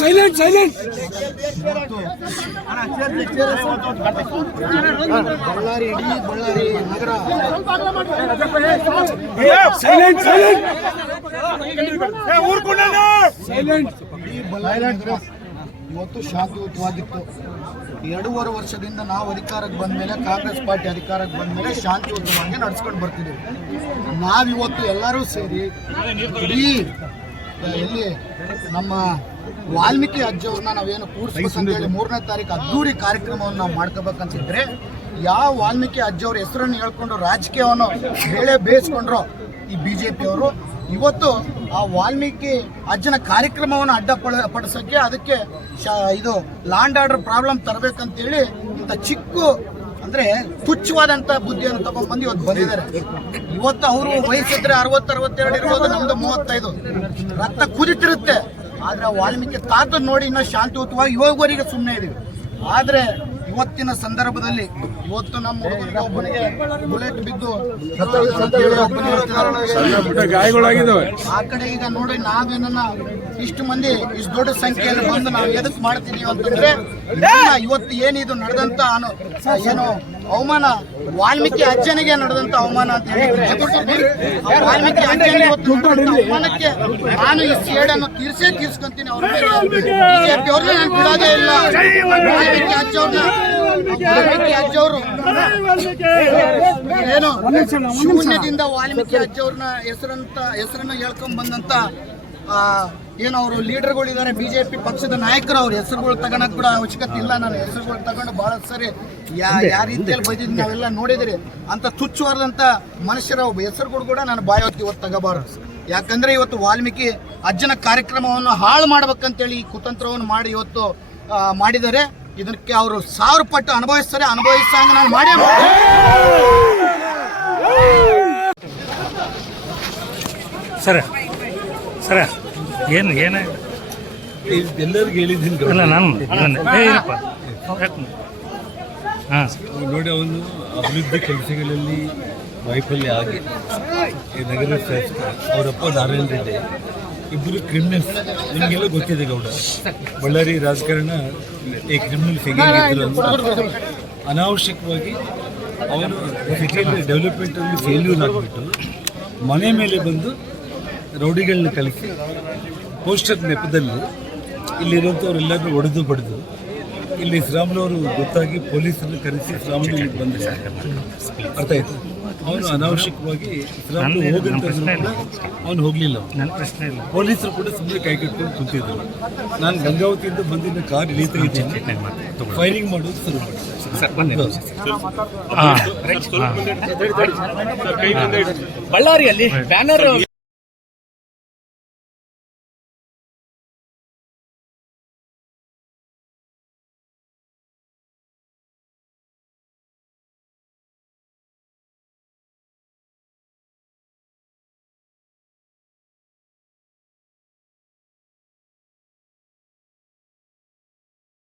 Silent silent Ballari ಇಡೀ ಬಳ್ಳಾರಿ ನಗರ silent silent ಇಡೀ ಬಳ್ಳಾರಿ ನಗರ ಇವತ್ತು ಶಾಂತಿಯುತವಾಗಿತ್ತು. 2.5 ವರ್ಷದಿಂದ ನಾವು ಅಧಿಕಾರಕ್ಕೆ ಬಂದ ಮೇಲೆ, ಕಾಂಗ್ರೆಸ್ ಪಾರ್ಟಿ ಅಧಿಕಾರಕ್ಕೆ ಬಂದ ಮೇಲೆ ಶಾಂತಿಯುತವಾಗಿ ನಡೆಸ್ಕೊಂಡು ಬರ್ತಿದ್ದೀವಿ. ನಾವಿವತ್ತು ಎಲ್ಲರೂ ಸೇರಿ ಇಡೀ ಎಲ್ಲಿ ನಮ್ಮ ವಾಲ್ಮೀಕಿ ಅಜ್ಜವ್ರನ್ನ ನಾವೇನು ಕೂಡಿಸ್ಬೇಕಂತೇಳಿ 3ನೇ ತಾರೀಕು ಅದ್ದೂರಿ ಕಾರ್ಯಕ್ರಮವನ್ನು ನಾವು ಮಾಡ್ಕೋಬೇಕಂತಿದ್ರೆ, ಯಾವ ವಾಲ್ಮೀಕಿ ಅಜ್ಜವ್ರ ಹೆಸರನ್ನು ಹೇಳ್ಕೊಂಡು ರಾಜಕೀಯವನ್ನು ಬೇಳೆ ಬೇಯಿಸ್ಕೊಂಡ್ರು ಈ BJP ಅವರು ಇವತ್ತು ಆ ವಾಲ್ಮೀಕಿ ಅಜ್ಜನ ಕಾರ್ಯಕ್ರಮವನ್ನು ಅಡ್ಡಪಡಿಸೋಕ್ಕೆ ಅದಕ್ಕೆ ಇದು ಲ್ಯಾಂಡ್ ಆರ್ಡರ್ ಪ್ರಾಬ್ಲಮ್ ತರಬೇಕಂತೇಳಿ ಇಂಥ ಚಿಕ್ಕ ಅಂದರೆ ತುಚ್ಛವಾದಂಥ ಬುದ್ಧಿಯನ್ನು ತಗೊಂಡ್ಬಂದು ಇವತ್ತು ಬಂದಿದ್ದಾರೆ. ಇವತ್ತು ಅವರು ವಯಸ್ಸಿದ್ರೆ 60-62 ಇರ್ಬೋದು, ನಮ್ದು 35. ರಕ್ತ ಕುದಿತಿರುತ್ತೆ. ಆದರೆ ವಾಲ್ಮೀಕಿ ತಾತನ ನೋಡಿ ಇನ್ನೂ ಶಾಂತಿಯುತವಾಗಿ ಇವಾಗವರೆಗೆ ಸುಮ್ಮನೆ ಇದೀವಿ. ಆದರೆ ಇವತ್ತಿನ ಸಂದರ್ಭದಲ್ಲಿ ಇವತ್ತು ನಮ್ಮ ಹುಡುಗರಿಗೆ ಒಬ್ಬನಿಗೆ ಬುಲೆಟ್ ಬಿದ್ದು ಗಾಯಗಳಾಗಿದ್ದಾವೆ. ಆ ಕಡೆ ಈಗ ನೋಡಿ ನಾವೇನನ್ನ ಇಷ್ಟು ಮಂದಿ ಇಷ್ಟು ದೊಡ್ಡ ಸಂಖ್ಯೆಯಲ್ಲಿ ಬಂದು ನಾವು ಎದಕ್ಕೆ ಮಾಡ್ತೀವಿ ಅಂತಂದ್ರೆ, ಇವತ್ತು ಏನಿದು ನಡೆದಂತ ಏನು ಅವಮಾನ ವಾಲ್ಮೀಕಿ ಅಜ್ಜನಿಗೆ ನಡೆದಂತ ಅವಮಾನ ಅಂತ ಹೇಳಿ ವಾಲ್ಮೀಕಿ ಅಜ್ಜನಿಗೆ ಅವಮಾನಕ್ಕೆ ನಾನು ಈ ಸೇಡನ್ನು ತೀರ್ಸ್ಕೊಂತೀನಿ. ಅವ್ರ BJP ಅವ್ರನ್ನ ನಾನು ಬಿಡೋದೇ ಇಲ್ಲ. ವಾಲ್ಮೀಕಿ ಅಜ್ಜವ್ರು ಏನು ಶೂನ್ಯದಿಂದ ವಾಲ್ಮೀಕಿ ಅಜ್ಜವ್ರನ್ನ ಹೆಸರನ್ನು ಹೇಳ್ಕೊಂಡ್ ಬಂದಂತ ಏನು ಅವರು ಲೀಡರ್ಗಳಿದ್ದಾರೆ, BJP ಪಕ್ಷದ ನಾಯಕರು, ಅವ್ರ ಹೆಸರುಗಳು ತಗೊಳಕ್ ಕೂಡ ಅವಶ್ಯಕತೆ ಇಲ್ಲ. ನಾನು ಹೆಸರುಗಳು ತಗೊಂಡು ಬಹಳ ಸರಿ ಯಾವ ರೀತಿಯಲ್ಲಿ ಬೈದಿದ್ದು ನಾವೆಲ್ಲ ನೋಡಿದಿರಿ. ಅಂತ ತುಚ್ಛವಾದಂತ ಮನುಷ್ಯರ ಹೆಸರುಗಳು ಕೂಡ ನಾನು ಬಾಯವತ್ತು ಇವತ್ತು ತಗೋಬಾರದು. ಯಾಕಂದ್ರೆ ಇವತ್ತು ವಾಲ್ಮೀಕಿ ಅಜ್ಜನ ಕಾರ್ಯಕ್ರಮವನ್ನು ಹಾಳು ಮಾಡ್ಬೇಕಂತೇಳಿ ಈ ಕುತಂತ್ರವನ್ನು ಮಾಡಿ ಇವತ್ತು ಮಾಡಿದ್ದಾರೆ. ಇದಕ್ಕೆ ಅವರು 1000 ಪಟ್ಟು ಅನುಭವಿಸ್ತಾರೆ. ಅನುಭವಿಸಂಗ ನಾನು ಮಾಡಿ ಸರ್ ಸರ ಏನು ಎಲ್ಲರಿಗೂ ಹೇಳಿದ್ದೀನಿ ಅಲ್ಲ ನಾನು ಏನಪ್ಪ ಹಾಂ ನೋಡಿ, ಅವನು ಅಭಿವೃದ್ಧಿ ಕೆಲಸಗಳಲ್ಲಿ ವೈಫಲ್ಯ ಆಗಿ ನಗರ ಶಾಸಕ ಅವರಪ್ಪ ನಾರಾಯಣ ರೆಡ್ಡಿ ಇಬ್ಬರು ಕ್ರಿಮಿನಲ್ಸ್. ನಿಮಗೆಲ್ಲ ಗೊತ್ತಿದೆ ಗೌಡ, ಬಳ್ಳಾರಿ ರಾಜಕಾರಣ ಈ ಕ್ರಿಮಿನಲ್ಸ್ ಹೇಗಿದ್ರು ಅಂತ ಅನಾವಶ್ಯಕವಾಗಿ ಅವನು ಸಿಟಿಯಲ್ಲಿ ಡೆವಲಪ್ಮೆಂಟಲ್ಲಿ ಫೇಲ್ಯೂರ್ ಆಗಿಬಿಟ್ಟು ಮನೆ ಮೇಲೆ ಬಂದು ರೌಡಿಗಳನ್ನ ಕಳಿಸಿ ಪೋಸ್ಟರ್ ನೆಪದಲ್ಲಿ ಇಲ್ಲಿರುವಂಥವ್ರೆಲ್ಲರೂ ಹೊಡೆದು ಬಡಿದು ಇಲ್ಲಿ ಶ್ರಾಮುಲವರು ಗೊತ್ತಾಗಿ ಪೊಲೀಸರನ್ನು ಕರೆಸಿ ಶ್ರಾಮುಲು ಇಲ್ಲಿಗೆ ಬಂದರೆ ಅರ್ಥ ಆಯಿತು. ಅವನು ಅನಾವಶ್ಯಕವಾಗಿ ಶ್ರಾಮುಲು ಹೋಗಂತ ಅವನು ಹೋಗಲಿಲ್ಲ. ಪೊಲೀಸರು ಕೂಡ ಸುಮ್ಮನೆ ಕೈ ಕಟ್ಕೊಂಡು ಕುಂತಿದ್ರು. ನಾನು ಗಂಗಾವತಿಯಿಂದ ಬಂದಿದ್ದ ಕಾರ್ ಇಳಿತಾ ಇದ್ದೀನಿ, ಫೈರಿಂಗ್ ಮಾಡೋದು ಶುರು ಮಾಡಿ ಬಳ್ಳಾರಿಯಲ್ಲಿ ಬ್ಯಾನರ್